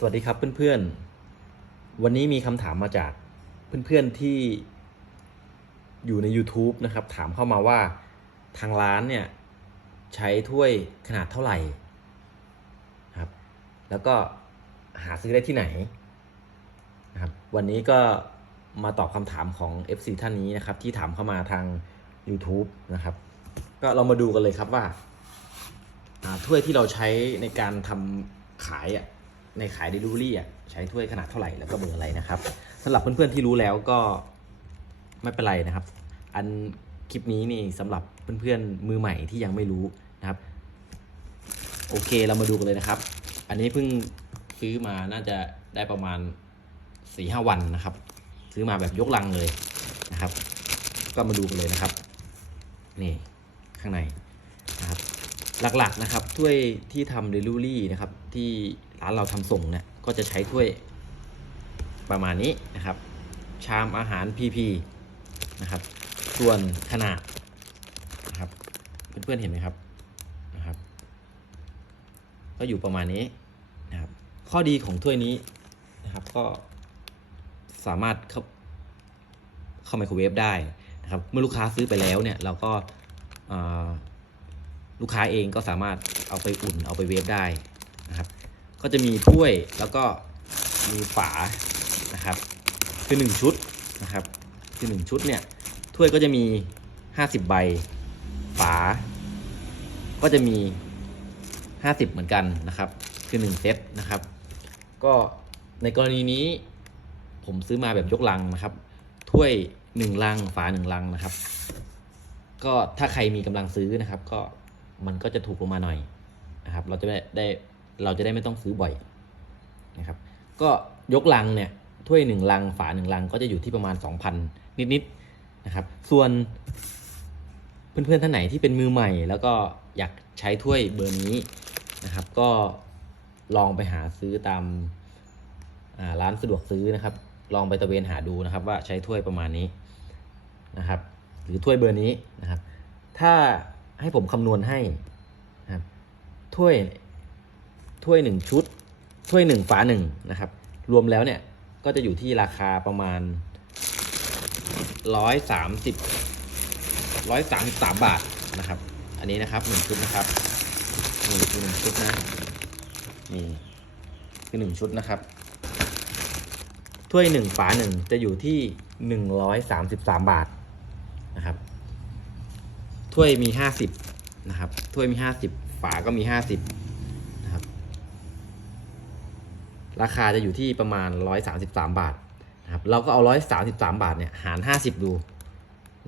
สวัสดีครับเพื่อนๆ วันนี้มีคำถามมาจากเพื่อนๆที่อยู่ใน YouTube นะครับ ถามเข้ามาว่าทางร้านเนี่ย ใช้ถ้วยขนาดเท่าไหร่ครับ แล้วก็หาซื้อได้ที่ไหนนะครับ วันนี้ก็มาตอบคำถามของ FC ท่านนี้นะครับ ที่ถามเข้ามาทาง YouTube นะครับ ก็เรามาดูกันเลยครับว่าอ่าถ้วยที่เราใช้ในการทำขายอะ ในขาย Delivery อะใช้ถ้วยขนาดเท่าไหร่แล้วก็เบอร์อะไรนะครับสำหรับเพื่อนๆที่รู้แล้วก็ไม่เป็นไรนะครับ อันคลิปนี้นี่สำหรับเพื่อนๆมือใหม่ที่ยังไม่รู้นะครับ โอเคเรามาดูกันเลยนะครับ อันนี้เพิ่งซื้อมาน่าจะได้ประมาณสี่ห้าวันนะครับ ซื้อมาแบบยกลังเลยนะครับ ก็มาดูกันเลยนะครับ นี่ข้างในนะครับ หลักๆนะครับถ้วยที่ทำเดลิเวอรี่นะครับที่านเราทำส่งเนี่ยก็จะใช้ถ้วยประมาณนี้นะครับ ชามอาหาร PP นะครับ ส่วนขนาดนะครับเพื่อนๆเห็นไหมครับนะครับ ก็อยู่ประมาณนี้นะครับ ข้อดีของถ้วยนี้นะครับ ก็สามารถเข้าเข้าไมโครเวฟได้นะครับ เมื่อลูกค้าซื้อไปแล้วเนี่ยเราก็ลูกค้าเองก็สามารถเอาไปอุ่นเอาไปเวฟได้ ก็จะมีถ้วยแล้วก็มีฝานะครับ คือหนึ่งชุดนะครับ คือหนึ่งชุดเนี่ยถ้วยก็จะมี 50 ใบ ฝา ก็จะมี 50 เหมือนกันนะครับ คือ 1 เซตนะครับ ก็ในกรณีนี้ผมซื้อมาแบบยกลังนะครับ ถ้วย1ลัง ฝา1ลังนะครับ ก็ถ้าใครมีกำลังซื้อนะครับ ก็มันก็จะถูกลงมาหน่อยนะครับ เราจะได้ได้ เราจะได้ไม่ต้องซื้อบ่อยนะครับ ก็ยกลังเนี่ยถ้วยหนึ่งลังฝาหนึ่งลังก็จะอยู่ที่ประมาณ 2,000 นิดๆนะครับ ส่วนเพื่อนๆท่านไหนที่เป็นมือใหม่ แล้วก็อยากใช้ถ้วยเบอร์นี้นะครับ ก็ลองไปหาซื้อตามาร้านสะดวกซื้อนะครับ ลองไปตะเวนหาดูนะครับ ว่าใช้ถ้วยประมาณนี้นะครับ หรือถ้วยเบอร์นี้นะครับ ถ้าให้ผมคำนวณให้นะครับถ้วย ถ้วยหนึ่งชุด ถ้วยหนึ่งฝาหนึ่งนะครับ รวมแล้วเนี่ยก็จะอยู่ที่ราคาประมาณร้อยสามสิบร้อยสามสิบสามบาทนะครับ อันนี้นะครับหนึ่งชุดนะครับนี่คือหนึ่งชุดนะนี่คือหนึ่งชุดนะครับ ถ้วยหนึ่งฝาหนึ่งจะอยู่ที่หนึ่งร้อยสามสิบสามบาทนะครับ ถ้วยมีห้าสิบนะครับ ถ้วยมีห้าสิบฝาก็มีห้าสิบ ราคาจะอยู่ที่ประมาณร้อยสามสิบสามบาทนะครับเราก็เอาร้อยสามสิบสามบาทเนี่ยหารห้าสิบดู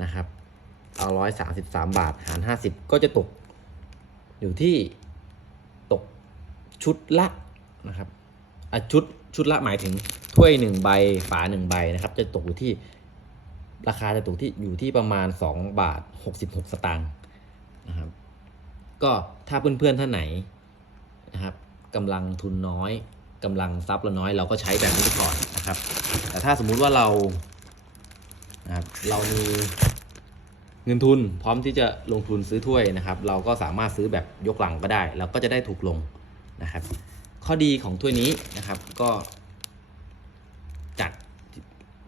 นะครับ เอาร้อยสามสิบสามบาทหารห้าสิบก็จะตกอยู่ที่ตกชุดละนะครับอชุดชุดละหมายถึงถ้วยหนึ่งใบฝาหนึ่งใบนะครับ จะตกอยู่ที่ราคาจะตกที่อยู่ที่ประมาณ 2 บาท 66 สตางค์นะครับก็ถ้าเพื่อนๆท่านไหนนะครับกำลังทุนน้อย กำลังทรัพย์เราน้อยเราก็ใช้แบบนี้ไปก่อนนะครับ แต่ถ้าสมมุติว่าเรานะครับเรามีเงินทุนพร้อมที่จะลงทุนซื้อถ้วยนะครับ เราก็สามารถซื้อแบบยกหลังก็ได้ เราก็จะได้ถูกลงนะครับ ข้อดีของถ้วยนี้นะครับก็ จาก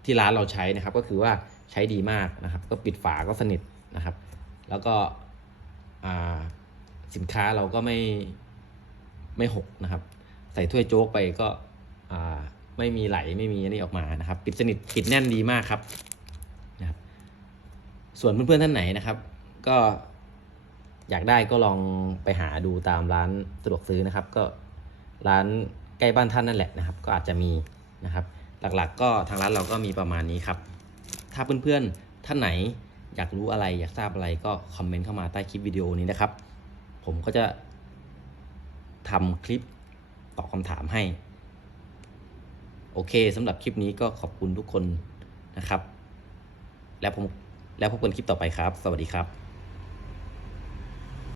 ที่ร้านเราใช้นะครับ ก็คือว่าใช้ดีมากนะครับ ก็ปิดฝาก็สนิทนะครับ แล้วก็สินค้าเราก็ไม่ไม่หกนะครับ ใส่ถ้วยโจ๊กไปก็ไม่มีไหลไม่มีอันนี้ออกมานะครับ ปิดสนิทปิดแน่นดีมากครับนะครับ ส่วนเพื่อนๆท่านไหนนะครับ ก็อยากได้ก็ลองไปหาดูตามร้านสะดวกซื้อนะครับ ก็ร้านใกล้บ้านท่านนั่นแหละนะครับ ก็อาจจะมีนะครับ หลักๆ ก็ทางร้านเราก็มีประมาณนี้ครับ ถ้าเพื่อนๆท่านไหนอยากรู้อะไรอยากทราบอะไรก็คอมเมนต์เข้ามาใต้คลิปวิดีโอนี้นะครับ ผมก็จะทำคลิป ตอบคำถามให้ โอเคสำหรับคลิปนี้ก็ขอบคุณทุกคนนะครับ แล้วผมแล้วพบกันคลิปต่อไปครับ สวัสดีครับ